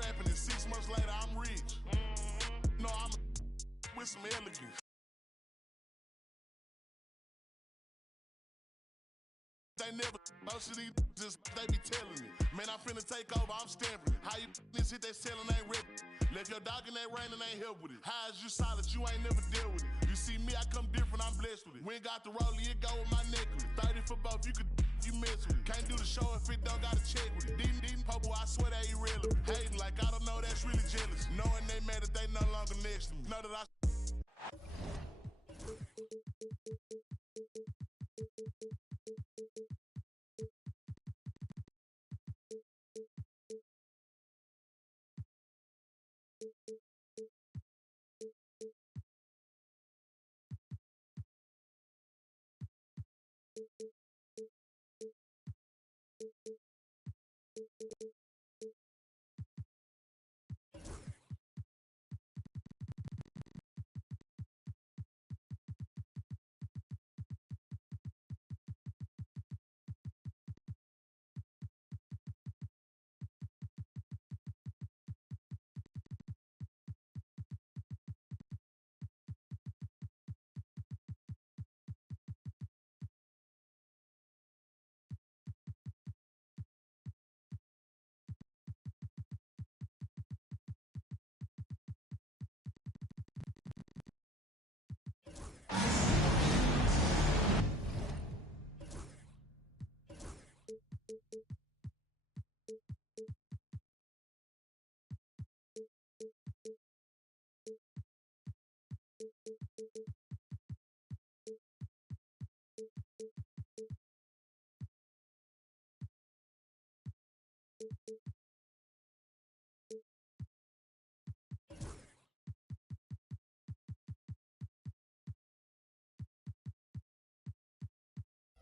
rapping and 6 months later I'm rich. No, I'm with some elegance. They never, most of these just, they be telling me. Man, I'm finna take over, I'm stamping it. How you this hit that selling ain't rep. Left your dog in that rain and ain't help with it. How is you solid, you ain't never dealt with it. You see me, I come different, I'm blessed with it. We ain't got the rollie, it go with my necklace. 30 for both, you could you mess with it. Can't do the show if it don't gotta check with it. Dean Popo, I swear they irrelevant. Hating like I don't know, that's really jealous. Knowing they mad that they no longer next to me. Know that I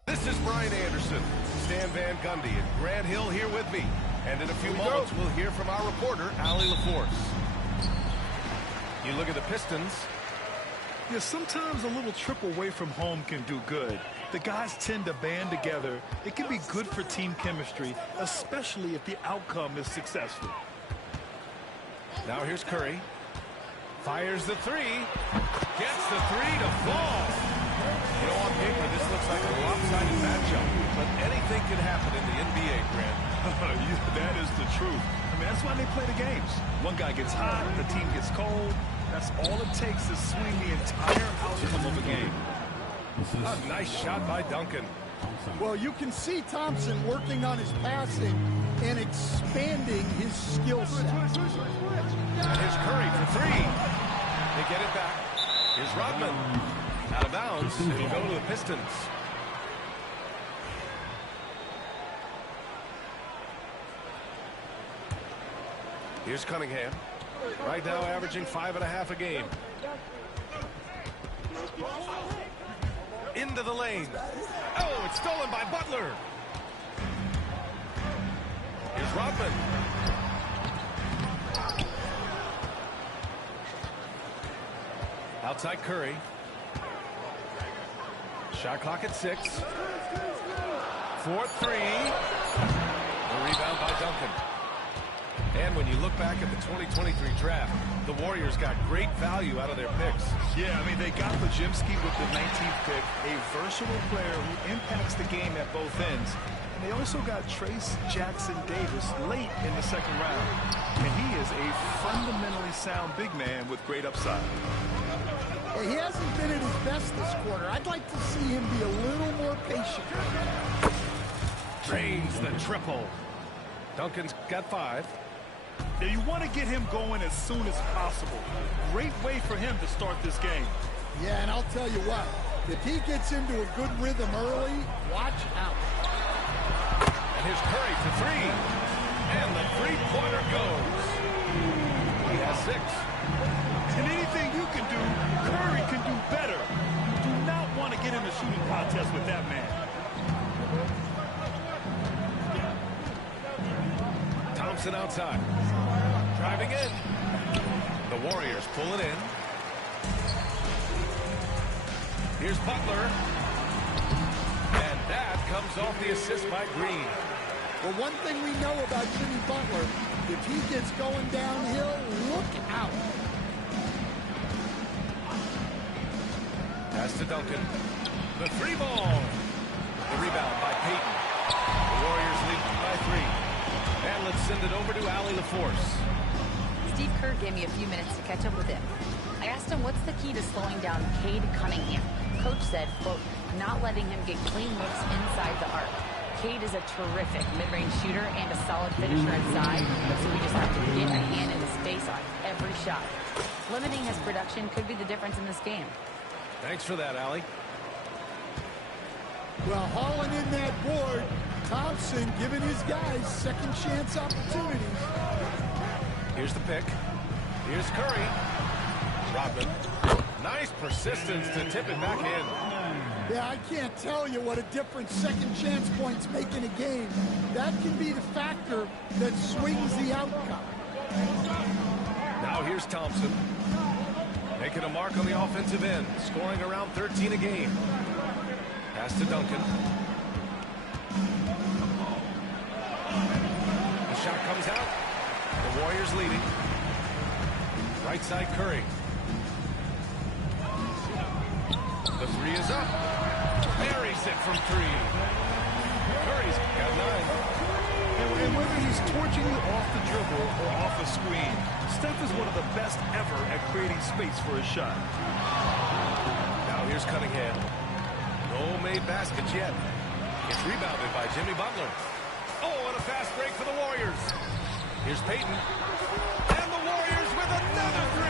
This is Brian Anderson, Stan Van Gundy, and Grant Hill here with me. And in a few moments, we'll hear from our reporter, Allie LaForce. You look at the Pistons. Yeah, sometimes a little trip away from home can do good. The guys tend to band together. It can be good for team chemistry, especially if the outcome is successful. Now here's Curry. Fires the three. Gets the three to fall. You know, on paper, this looks like a lopsided matchup, but anything can happen in the NBA, Grant. That is the truth. I mean, that's why they play the games. One guy gets hot, the team gets cold. That's all it takes to swing the entire outcome of a game. A nice shot by Duncan. Well, you can see Thompson working on his passing and expanding his skill set. And here's Curry for three. They get it back. Here's Rodman. Out of bounds. It'll go to the Pistons. Here's Cunningham. Right now averaging 5.5 a game. Into the lane. Oh, it's stolen by Butler. Here's Rodman. Outside Curry. Shot clock at 6. 4-3. The rebound by Duncan. And when you look back at the 2023 draft, the Warriors got great value out of their picks. Yeah, I mean, they got Podziemski with the 19th pick, a versatile player who impacts the game at both ends. And they also got Trace Jackson Davis late in the second round. And he is a fundamentally sound big man with great upside. He hasn't been at his best this quarter. I'd like to see him be a little more patient. Drains the triple. Duncan's got 5. Now, you want to get him going as soon as possible. Great way for him to start this game. Yeah, and I'll tell you what, if he gets into a good rhythm early, watch out. And here's Curry for 3. And the three-pointer goes. He has 6. And anything you can do, Curry can do better. You do not want to get in a shooting contest with that man. Thompson outside. Driving in. The Warriors pull it in. Here's Butler. And that comes off the assist by Green. Well, one thing we know about Jimmy Butler, If he gets going downhill, look out. Pass to Duncan. The three ball. The rebound by Payton. The Warriors lead by 3. And let's send it over to Allie LaForce. Steve Kerr gave me a few minutes to catch up with him. I asked him what's the key to slowing down Cade Cunningham. Coach said, quote, not letting him get clean looks inside the arc. Cade is a terrific mid-range shooter and a solid finisher inside, so we just have to get a hand in his face on every shot. Limiting his production could be the difference in this game. Thanks for that, Allie. Well, hauling in that board, Thompson giving his guys second chance opportunities. Here's the pick. Here's Curry. Rodman. Nice persistence to tip it back in. Yeah, I can't tell you what a difference second chance points make in a game. That can be the factor that swings the outcome. Now here's Thompson. Making a mark on the offensive end. Scoring around 13 a game. Pass to Duncan. The shot comes out. The Warriors leading. Right side Curry. The three is up. Buries it from 3. Curry's got 9. And whether he's torching you off the dribble or off a screen, Steph is one of the best ever at creating space for a shot. Now here's Cunningham. No made baskets yet. It's rebounded by Jimmy Butler. Oh, and a fast break for the Warriors. Here's Payton. And the Warriors with another 3.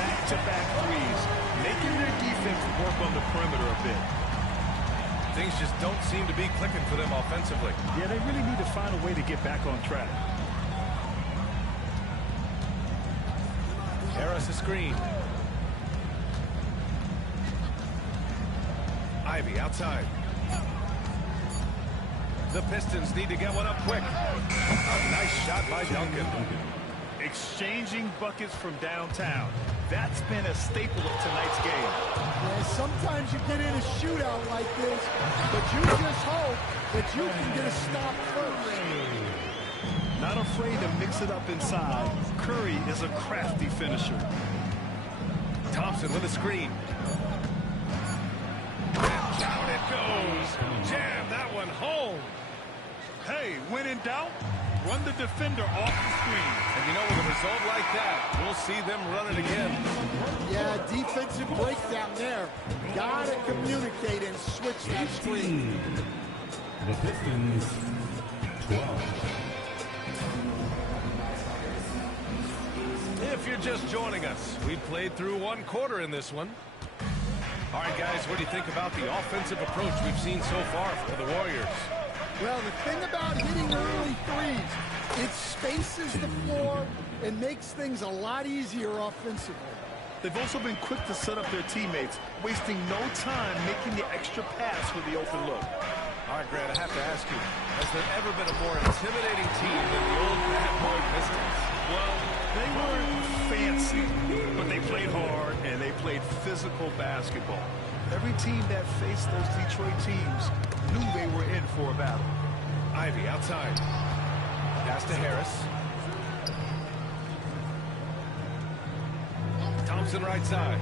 Back-to-back threes, making their defense work on the perimeter a bit. Things just don't seem to be clicking for them offensively. Yeah, they really need to find a way to get back on track. Harris a screen. Ivy outside. The Pistons need to get one up quick. A nice shot by Duncan. Exchanging buckets from downtown. That's been a staple of tonight's game. Yeah, sometimes you get in a shootout like this, but you just hope that you can get a stop first. Not afraid to mix it up inside. Curry is a crafty finisher. Thompson with a screen. And down it goes. Jam that one home. Hey, when in doubt, run the defender off the screen. And you know, with a result like that, we'll see them run it again. Yeah, defensive breakdown there. Gotta communicate and switch that screen. The Pistons, 12. If you're just joining us, we played through 1 quarter in this one. All right, guys, what do you think about the offensive approach we've seen so far for the Warriors? Well, the thing about hitting early threes, it spaces the floor and makes things a lot easier offensively. They've also been quick to set up their teammates, wasting no time making the extra pass for the open look. All right, Grant, I have to ask you, has there ever been a more intimidating team than the old Bad Boy Pistons? Well, they weren't fancy, but they played hard and they played physical basketball. Every team that faced those Detroit teams knew they were in for a battle. Ivy outside. Pass to Harris. Thompson right side.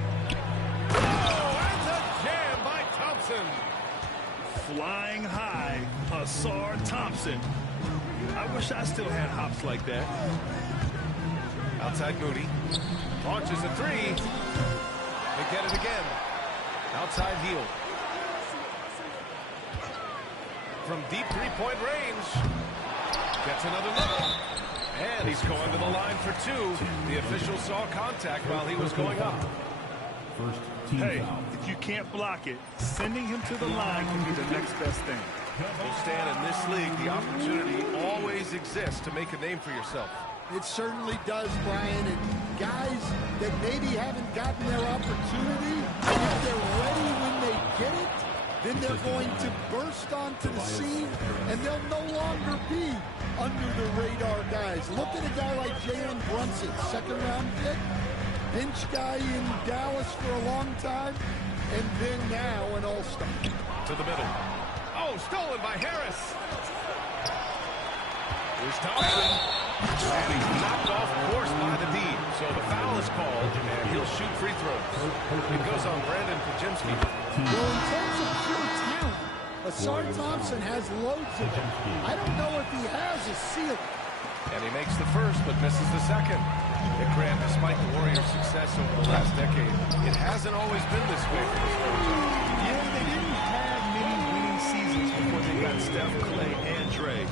Oh, and the jam by Thompson. Flying high, Ausar Thompson. I wish I still had hops like that. Outside Moody. Launches a 3. They get it again. Outside Heel. From deep three-point range. Gets another look. And he's going to the line for 2. The official saw contact while he was going up. First team Hey, foul. if you can't block it, sending him to the line can be the next best thing. Well, Stan, in this league, the opportunity always exists to make a name for yourself. It certainly does, Brian. And guys that maybe haven't gotten their opportunity, if they're ready when they get it, then they're going to burst onto the scene, and they'll no longer be under the radar guys. Look at a guy like Jalen Brunson, second-round pick, bench guy in Dallas for a long time, and then now an all-star. To the middle. Oh, stolen by Harris. Here's Thompson. And he's knocked off course by the D. So the foul is called, and he'll shoot free throws. It goes on Brandon Podziemski. Well, in terms of pure talent, Ausar Thompson has loads of it. I don't know if he has a ceiling. And he makes the first, but misses the second. And Grant, despite the Warriors' success over the last decade, it hasn't always been this way for this franchise. Yeah, they didn't have many winning seasons before they got Steph, Clay, and Dre.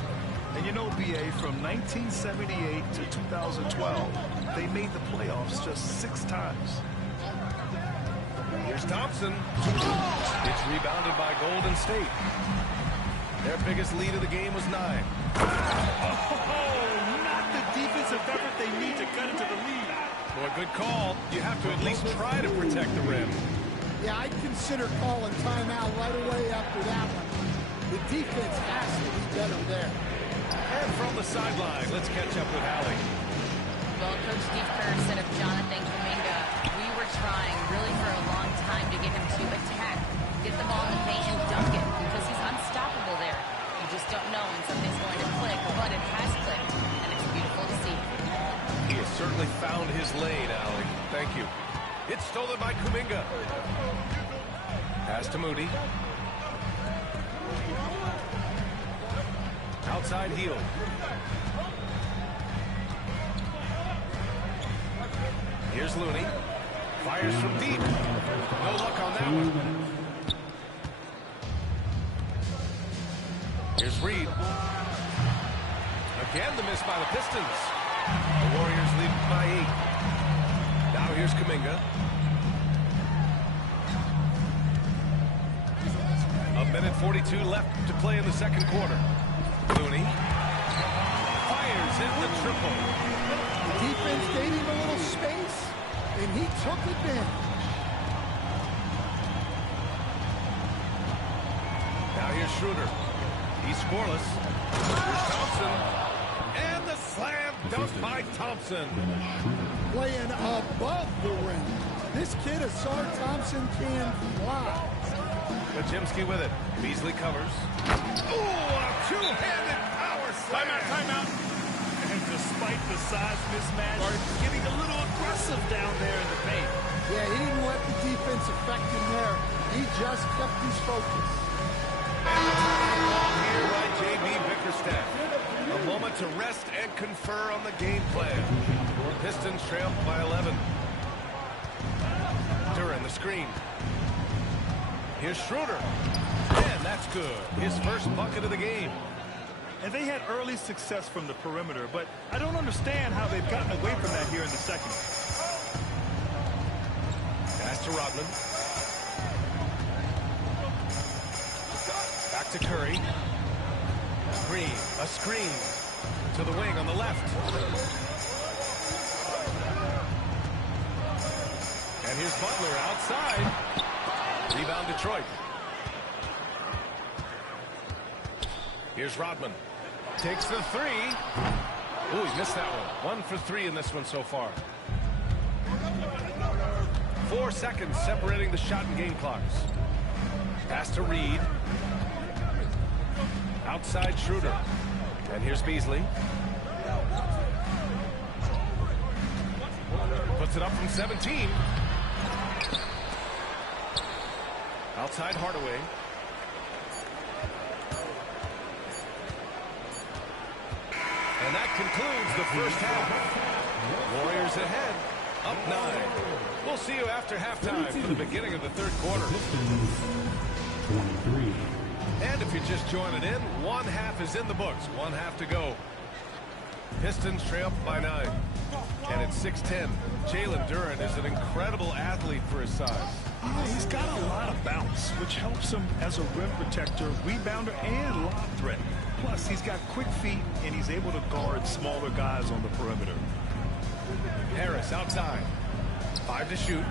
And you know, BA, from 1978 to 2012, they made the playoffs just 6 times. Here's Thompson. It's rebounded by Golden State. Their biggest lead of the game was 9. Not the defensive effort they need to cut into the lead. Boy, good call. You have to at least try to protect the rim. Yeah, I'd consider calling timeout right away after that one. The defense has to be better there. And from the sideline, let's catch up with Allie. Well, Coach Steve Kerr said of Jonathan Kuminga, we were trying really for a long time to get him to attack, get the ball in the paint and dunk it because he's unstoppable there. You just don't know when something's going to click, but it has clicked, and it's beautiful to see. He has certainly found his lane, Allie. Thank you. It's stolen by Kuminga. Pass to Moody. Outside heel. Here's Looney. Fires from deep. No luck on that one. Here's Reed. Again, the miss by the Pistons. The Warriors lead by 8. Now here's Kuminga. A minute 42 left to play in the second quarter. Looney fires in the triple. The defense gave him a little space, and he took advantage. Now here's Schroeder. He's scoreless. Here's Thompson. And the slam dunk by Thompson. Playing above the rim. This kid, Ausar Thompson, can fly. Podziemski with it. Beasley covers. Ooh, a two-handed power slam. Timeout. And despite the size mismatch, Barton's getting a little aggressive down there in the paint. Yeah, he didn't let the defense affect him there. He just kept his focus. And the ball here by J.B. Bickerstaff. A moment to rest and confer on the game plan. Pistons trail by 11. Duran the screen. Here's Schroeder. And that's good. His first bucket of the game. And they had early success from the perimeter, but I don't understand how they've gotten away from that here in the second. Pass to Rodman. Back to Curry. Green, a screen to the wing on the left. And here's Butler outside. Rebound Detroit. Here's Rodman. Takes the 3. Ooh, he missed that one. 1 for 3 in this one so far. 4 seconds separating the shot and game clocks. Pass to Reed. Outside Schroeder. And here's Beasley. Puts it up from 17. Outside Hardaway. And that concludes the first half. Warriors ahead, up 9. We'll see you after halftime for the beginning of the third quarter. 23. And if you're just joining in, one half is in the books. One half to go. Pistons trail by 9. And it's 6-10. Jalen Duran is an incredible athlete for his size. Yeah, he's got a lot of bounce, which helps him as a rim protector, rebounder, and lob threat. Plus, he's got quick feet, and he's able to guard smaller guys on the perimeter. Harris outside. 5 to shoot.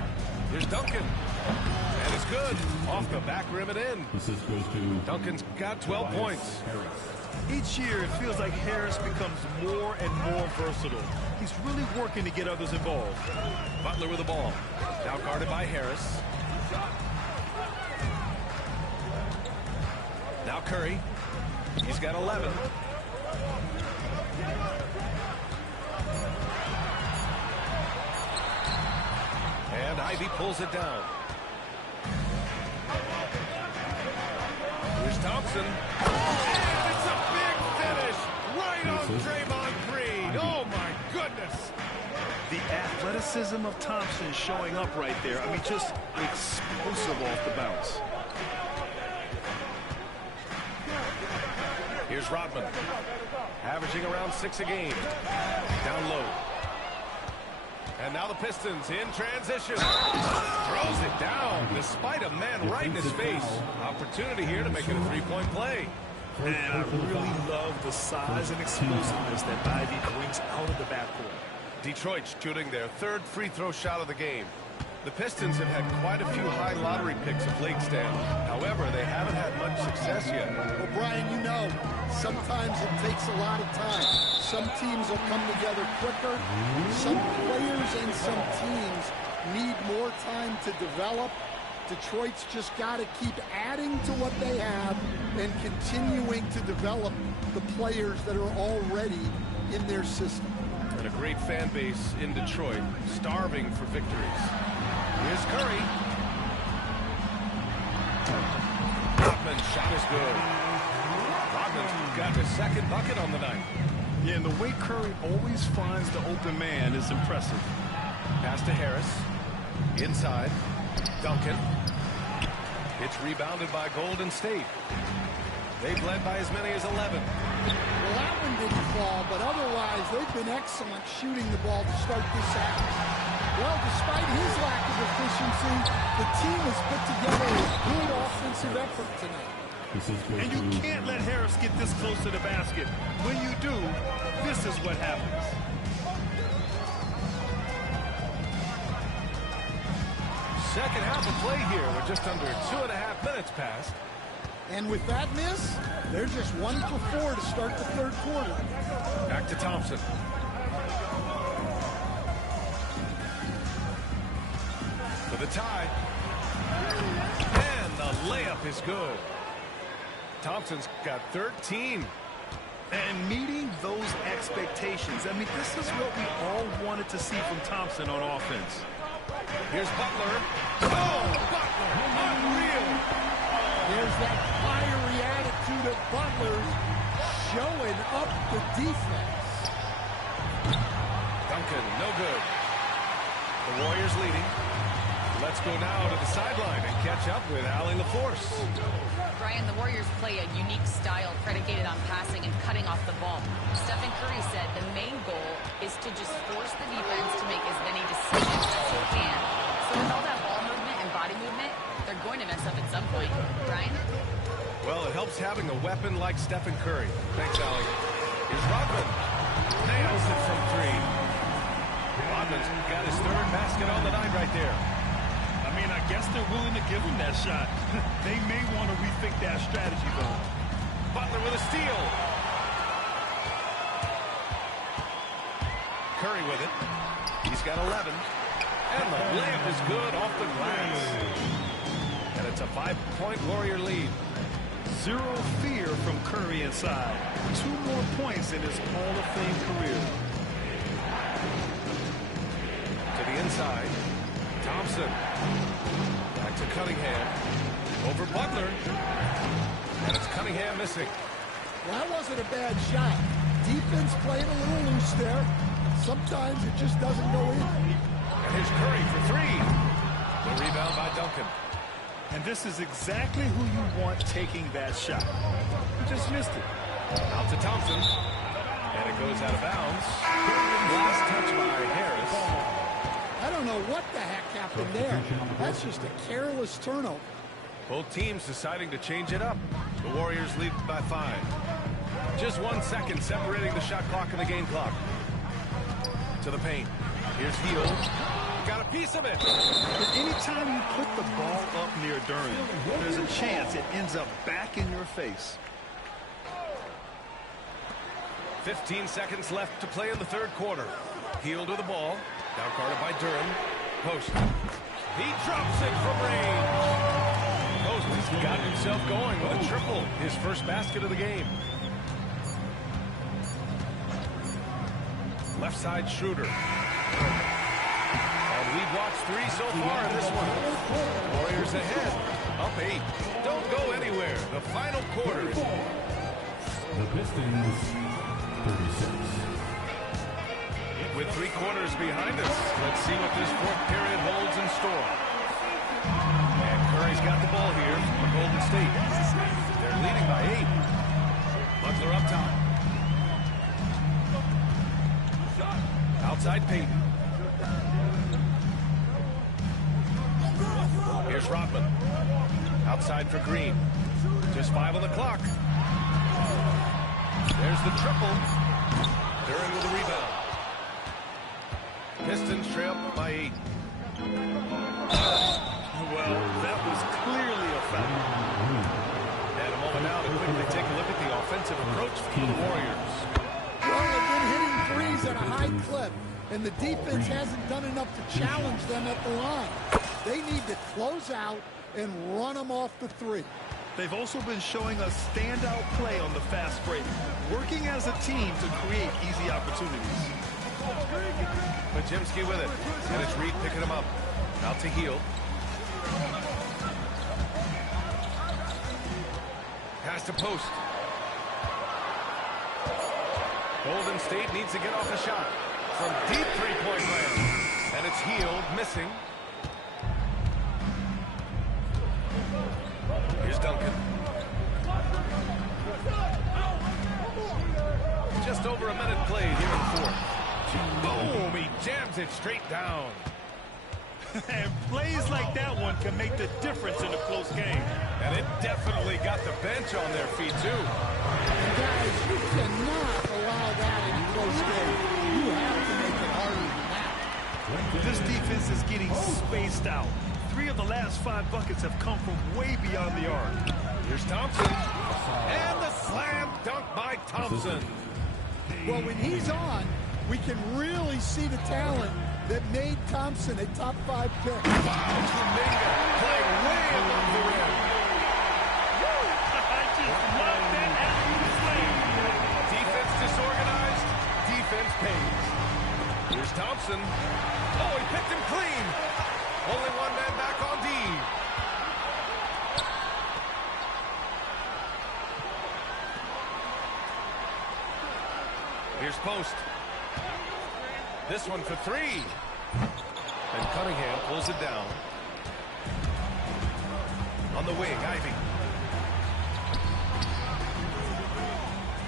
Here's Duncan. And it's good. Off the back rim and in. Assist goes to Duncan's got 12 points. Harris. Each year, it feels like Harris becomes more and more versatile. He's really working to get others involved. Butler with the ball. Now guarded by Harris. Now Curry. He's got 11. And Ivy pulls it down. Here's Thompson. And it's a big finish. Right on Draymond Green. Oh, my goodness. The athleticism of Thompson showing up right there. I mean, just explosive off the bounce. Here's Rodman. Averaging around 6 a game. Down low. And now the Pistons in transition. Throws it down despite a man right in his face. Opportunity here to make it a three-point play. And I really love the size and explosiveness that Ivy brings out of the backcourt. Detroit shooting their third free throw shot of the game. The Pistons have had quite a few high lottery picks of late, Stan. However, they haven't had much success yet. Well, Brian, you know, sometimes it takes a lot of time. Some teams will come together quicker. Some players and some teams need more time to develop. Detroit's just got to keep adding to what they have and continuing to develop the players that are already in their system. And a great fan base in Detroit, starving for victories. Here's Curry. Rodman's shot is good. Rodman's got his second bucket on the night. Yeah, and the way Curry always finds the open man is impressive. Pass to Harris. Inside. Duncan. It's rebounded by Golden State. They've led by as many as 11. Well, that one didn't fall, but otherwise they've been excellent shooting the ball to start this half. Well, despite his lack of efficiency, the team has put together a good offensive effort tonight. And you can't let Harris get this close to the basket. When you do, this is what happens. Second half of play here. We're just under 2.5 minutes past. And with that miss, they're just 1 for 4 to start the third quarter. Back to Thompson. For the tie. And the layup is good. Thompson's got 13. And meeting those expectations. I mean, this is what we all wanted to see from Thompson on offense. Here's Butler. Oh, Butler! Unreal! There's that fiery attitude of Butler's showing up the defense. Duncan, no good. The Warriors leading. Let's go now to the sideline and catch up with Allie LaForce. Brian, the Warriors play a unique style predicated on passing and cutting off the ball. Stephen Curry said the main goal is to just force the defense to make as many decisions as he can. So with all that ball movement and body movement, they're going to mess up at some point. Brian? Well, it helps having a weapon like Stephen Curry. Thanks, Allie. Here's Rodman. Nails it from 3. Rodman's got his third basket on the night right there. I mean, I guess they're willing to give him that shot. They may want to rethink that strategy, though. Butler with a steal. Curry with it. He's got 11. And the layup is good off the glass. And it's a 5-point Warrior lead. Zero fear from Curry inside. 2 more points in his Hall of Fame career. To the inside. Thompson. Back to Cunningham. Over Butler. And it's Cunningham missing. Well, that wasn't a bad shot. Defense playing a little loose there. Sometimes it just doesn't go in. And here's Curry for 3. The rebound by Duncan. And this is exactly who you want taking that shot. He just missed it. Out to Thompson. And it goes out of bounds. Last touch by Harris. I don't know what the heck happened there. That's just a careless turnover. Both teams deciding to change it up. The Warriors lead by 5. Just 1 second separating the shot clock and the game clock. To the paint. Here's Hield. Got a piece of it. But anytime you put the ball up near Duren, there's a chance it ends up back in your face. 15 seconds left to play in the third quarter. Hield with the ball. Down guarded by Duren. Post. He drops it from range. Post has got himself going with a triple. His first basket of the game. Left side Schroeder. And we've watched 3 so far in this one. Warriors ahead, up 8. Don't go anywhere. The final quarter. The Pistons, 36. With 3 quarters behind us, let's see what this 4th period holds in store. And Curry's got the ball here for Golden State. They're leading by 8. Butler up top. Outside Payton. Here's Rodman. Outside for Green. Just 5 on the clock. There's the triple. Duran with a rebound. Pistons trail by 8. Well, that was clearly a foul. And a moment now to quickly take a look at the offensive approach for the Warriors. Well, they've been hitting threes at a high clip, and the defense hasn't done enough to challenge them at the line. They need to close out and run them off the 3. They've also been showing a standout play on the fast break, working as a team to create easy opportunities. Majimski with it. And it's Reed picking him up. Out to Hield. Pass to post. Golden State needs to get off a shot from deep three-point land. And it's Hield missing. Here's Duncan. Just over a minute played here in the 4th. Boom! He jams it straight down. And plays like that one can make the difference in a close game. And it definitely got the bench on their feet, too. And guys, you cannot allow that in a close game. You have to make it harder than that. This defense is getting spaced out. 3 of the last 5 buckets have come from way beyond the arc. Here's Thompson. And the slam dunk by Thompson. Well, when he's on, we can really see the talent that made Thompson a top 5 pick. Kuminga playing way above the rim. I just love that attitude slam. Defense disorganized. Defense pays. Here's Thompson. Oh, he picked him clean. Only one man back on D. Here's Post. This one for 3. And Cunningham pulls it down. On the wing, Ivy.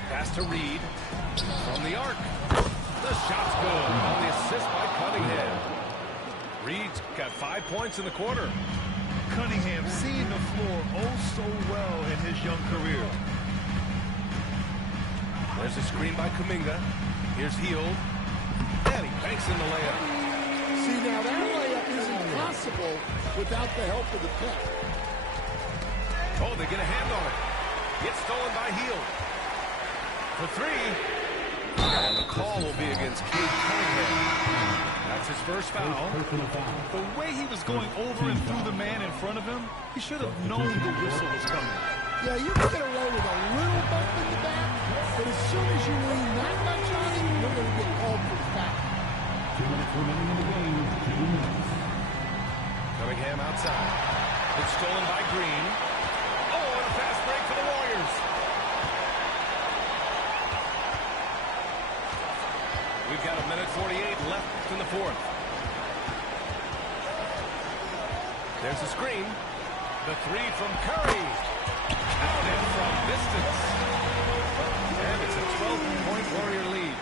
Pass to Reed. From the arc. The shot's good. On the assist by Cunningham. Reed's got 5 points in the quarter. Cunningham seeing the floor oh so well in his young career. There's a screen by Kuminga. Here's Hield. And he banks in the layup. See, now that layup isn't possible without the help of the pick. Oh, they get a hand on it. Gets stolen by Hield. For 3. And the call will be against Cade Cunningham. That's his first foul. The way he was going over and through the man in front of him, he should have known the whistle was coming. Yeah, you can get away with a little bump in the back, but as soon as you lean that much on him, you're going to get called for the foul. 2 minutes remaining in the game. 2 minutes. Cunningham outside. It's stolen by Green. Oh, and a fast break for the Warriors. We've got 1:48 left in the 4th. There's a screen. The 3 from Curry. Counted from distance. And it's a 12-point Warrior lead.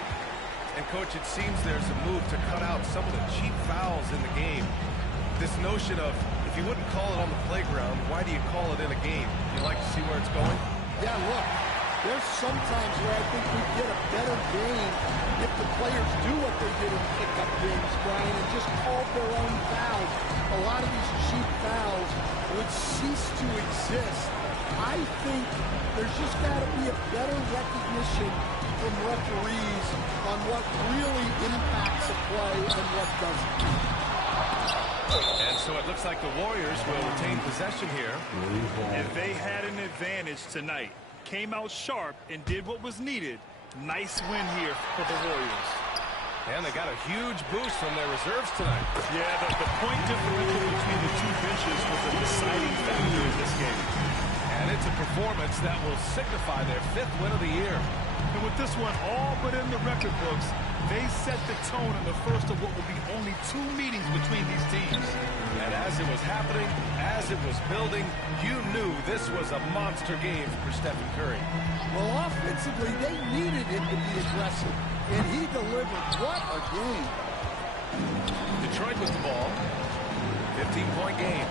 And, Coach, it seems there's a move to cut out some of the cheap fouls in the game. This notion of, if you wouldn't call it on the playground, why do you call it in a game? You like to see where it's going? Yeah, look, there's sometimes where I think we get a better game if the players do what they did in pickup games, Brian, and just called their own fouls. A lot of these cheap fouls would cease to exist. I think there's just got to be a better recognition from referees on what really impacts a play and what doesn't. And so it looks like the Warriors will retain possession here. And they had an advantage tonight. Came out sharp and did what was needed. Nice win here for the Warriors. And they got a huge boost from their reserves tonight. Yeah, the point differential between the two benches was a deciding factor in this game. And it's a performance that will signify their 5th win of the year. And with this one all but in the record books, they set the tone in the first of what will be only 2 meetings between these teams. And as it was happening, as it was building, you knew this was a monster game for Stephen Curry. Well, offensively, they needed him to be aggressive, and he delivered. What a game. Detroit with the ball. 15-point game.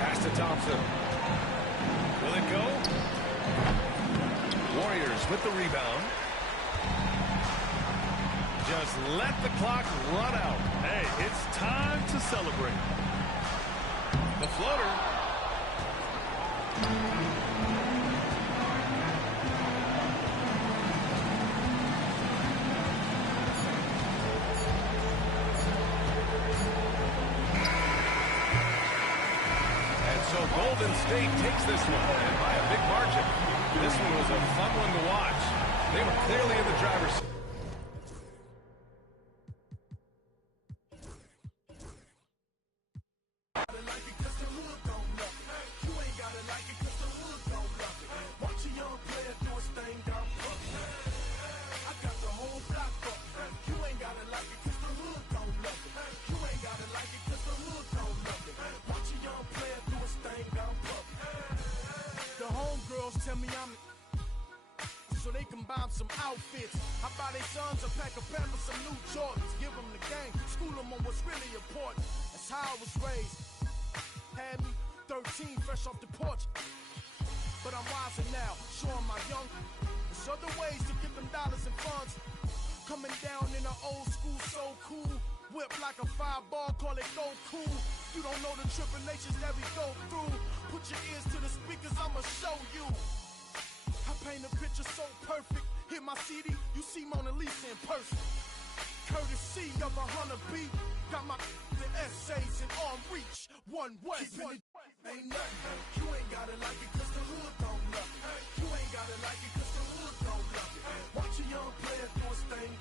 Pass to Thompson. Will it go? Warriors with the rebound. Just let the clock run out. Hey, it's time to celebrate. The floater. And so Golden State takes this one, and by a big margin. This one was a fun one to watch. They were clearly in the driver's seat. Tell me I'm so they can buy some outfits. How about they sons a pack of Pampers, some new Jordans? Give them the game, school them on what's really important. That's how I was raised. Had me 13, fresh off the porch. But I'm wiser now, showing my young. There's other ways to get them dollars and funds. Coming down in an old school, so cool. Whip like a 5-ball, call it go cool. You don't know the tribulations that we go through. Put your ears to the speakers, I'ma show you. I paint a picture so perfect. Hit my CD, you see Mona Lisa in person. Courtesy of 100 beat. Got my the essays in arm reach. One way. Ain't nothing. You ain't gotta like it cause the hood don't love it. You ain't gotta like it cause the hood don't love it. Watch a young player do his thing.